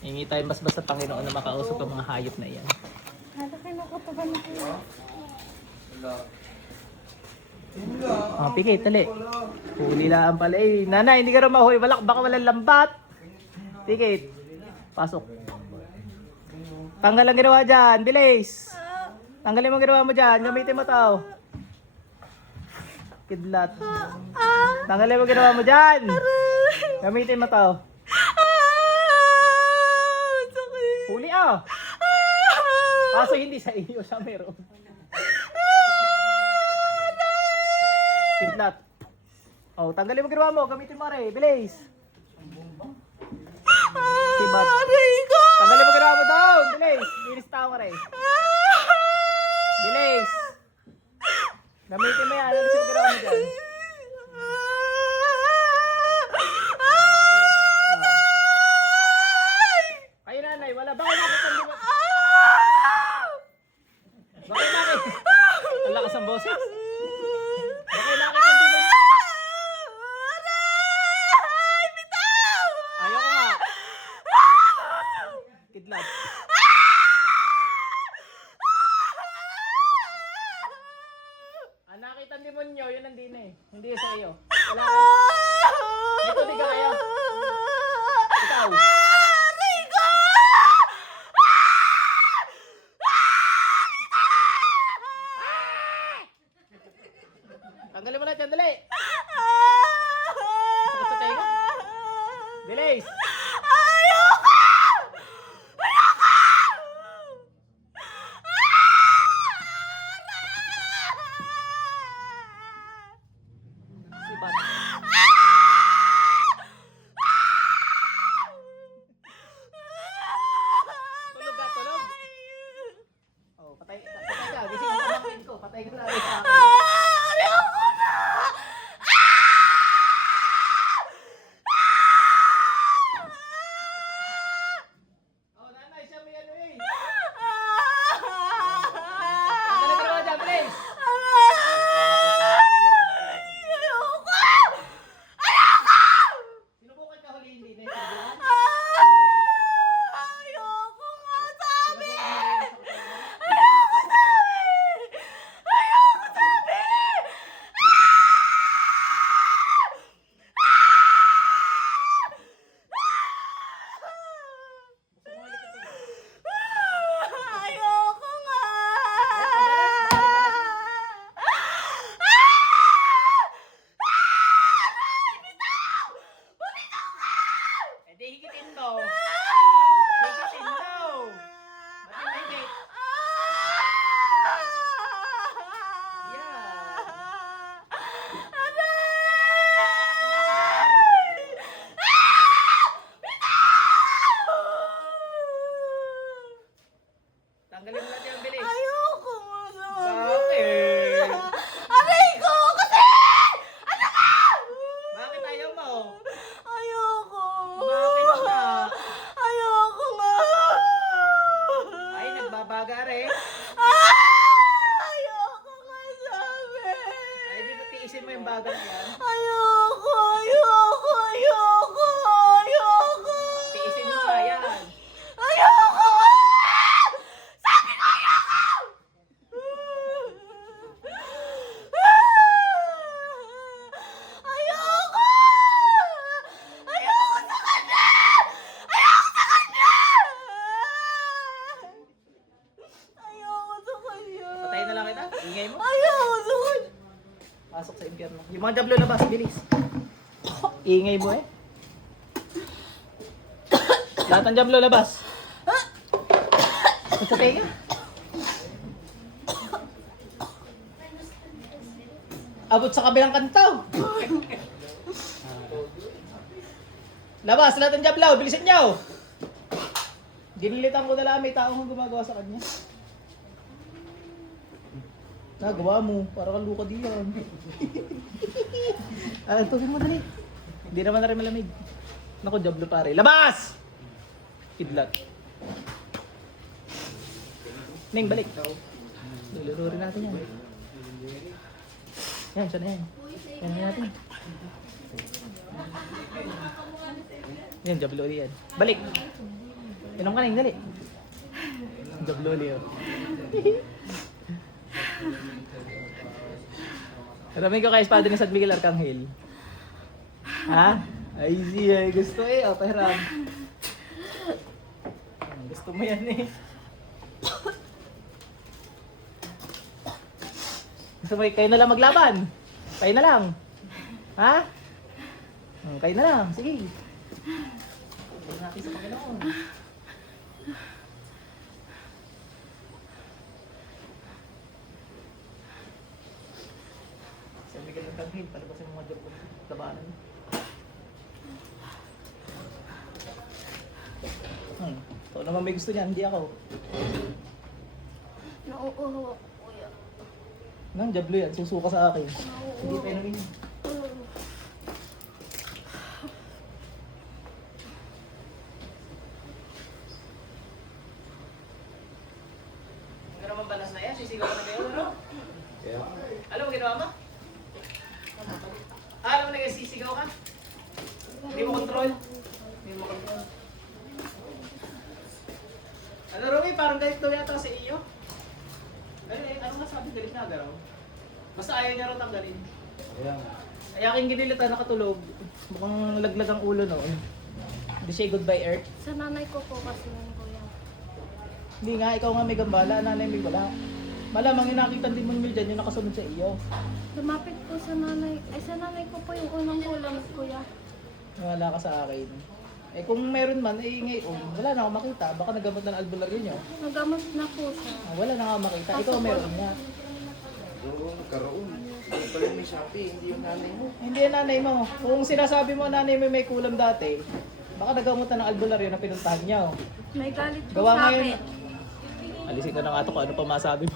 Hingi tayo mas basta Panginoon na makausap ang mga hayop na iyan. Hala, kinukutaban na ko. Pikit, tali. Huli lang pala eh. Nanay, hindi ka rin mahuli. Baka walang lambat. Pikit. Pasok. Tanggal ang ginawa dyan. Bilis. Tanggalin mo ang ginawa mo dyan. Gamitin mo to. Kidlat. Tanggalin mo ang ginawa mo dyan. Gamitin mo to. Huli ah. Kaso hindi sa iyo. Siya meron. Kidlat. Oh, tanggalin mo ang ginawa mo. Gamitin mo rin. Bilis. Sibat. Tanggalin mo ginawa mo down. Bilis. Bilis tao ka rin. Bilis. Gamitin mo yan. Bilis mo ginawa mo dyan. Kayo nanay, wala. Bakit nakita mo? Bakit nakita? Ang lakas ang boses. Bakit nakita mo? Ayaw ko nga. Kidlat. Nakita ang demonyo, yun ang din eh. Hindi sa iyo. Wala ka. Dito, di ka kaya. Ikaw. Tanggalin mo na dyan, dali. Sakit sa tenga. Bilis. Sibat. Tulog ka, tulog. Oh, patay ka. Gising ang pamangkin ko. Patay ka lalo sa akin. Oh, nanay, siya may ano eh. Tanggalin mo naman dyan, please. Sinubukan ka huli, hindi na yung higitin mo. Higitin mo. Ba't yung higit? Tanggalin mo natin ang bilis. Ayoko nga sabi. Bakit? Aray ko! Kasi! Ano ka? Bakit ayaw mo? Ayoko. Bakit na? Ayoko nga. Ay, nagbabaga rin. Ayoko nga sabi. Ay, di ba tiisin mo yung bagal yan? Ayoko. Ayoko. Ayoko. Ayoko. Tiisin mo nga yan. Ayoko nga! Sabi ko ayoko! Ayoko! Ayoko sa kanya! Ayoko sa kanya! Ayoko sa kanya! Patayin na lang kita. Ingay mo. Ayoko sa kanya! Pasok sa impyerno. Yung mga jablo labas, bilis. Ingay mo eh. Lahat ng jablo labas. Sa tenga. Abot sa kabilang kantaw. Labas, lahat ng jablo. Bilisan niyo. Ginilitan ko na lang may taong gumagawa sa kanya. Gawa mo. Para kang luka diyan. Tubig mo dali. Hindi naman na rin malamig. Naku, jablo pare. Labas! Kidlat. Neng, balik. Lulunurin natin yan. Yan, siya na yan. Yan na natin. Yan, jablo yan. Balik. Inom ka na, dali. Jabloli oh. Maraming ko kay Espada ni San Miguel Arcangel. Ha? Ay, siya. Gusto eh. O, pahiram. Gusto mo yan eh. Gusto mo, kayo na lang maglaban. Kayo na lang. Ha? Kayo na lang. Sige. Huwag natin sa Panginoon. San Miguel Arcangel, palabasin mo mga job ko. Labanan. Ikaw naman may gusto niyan, hindi ako. Nauuhaw ako, kuya. Nang jablo yan, susuka sa akin. Hindi pa inumin. Ang naman balas na yan, sisigaw na kayo, ano? Alam mo ginawa mo? Alam mo na yung sisigaw ka? Hindi mo control? Hindi mo control. Ano Romy, parang galit daw yata sa iyo. Ano nga sabi, galit na agaraw? Basta ayaw niya raw tanggalin. Ay aking ginilita nakatulog. Mukhang laglag ang ulo noon. Hindi siya goodbye earth. Sa nanay ko po kasi yun, kuya. Hindi nga, ikaw nga may gambala, nanay may wala. Malamang inakitan din mo nyo dyan yung nakasunod sa iyo. Lumapit po sa nanay. Ay, sa nanay ko po yung unang kulang, kuya. Wala ka sa akin. Eh kung meron man, eh ngayon, wala na akong makita. Baka nagamot na ng albularyo nyo. Nagamot na po siya. Wala na akong makita. Ikaw meron nga. Oo, nagkaroon. Hindi pala may Shopee, hindi yung nanay mo. Hindi yung nanay mo. Kung sinasabi mo nanay mo may kulam dati, baka nagamot na ng albularyo na pinuntahan niyo. May galit po Gawa sa ngayon. akin. Alisin ko na nga ito kung ano pa masabi mo.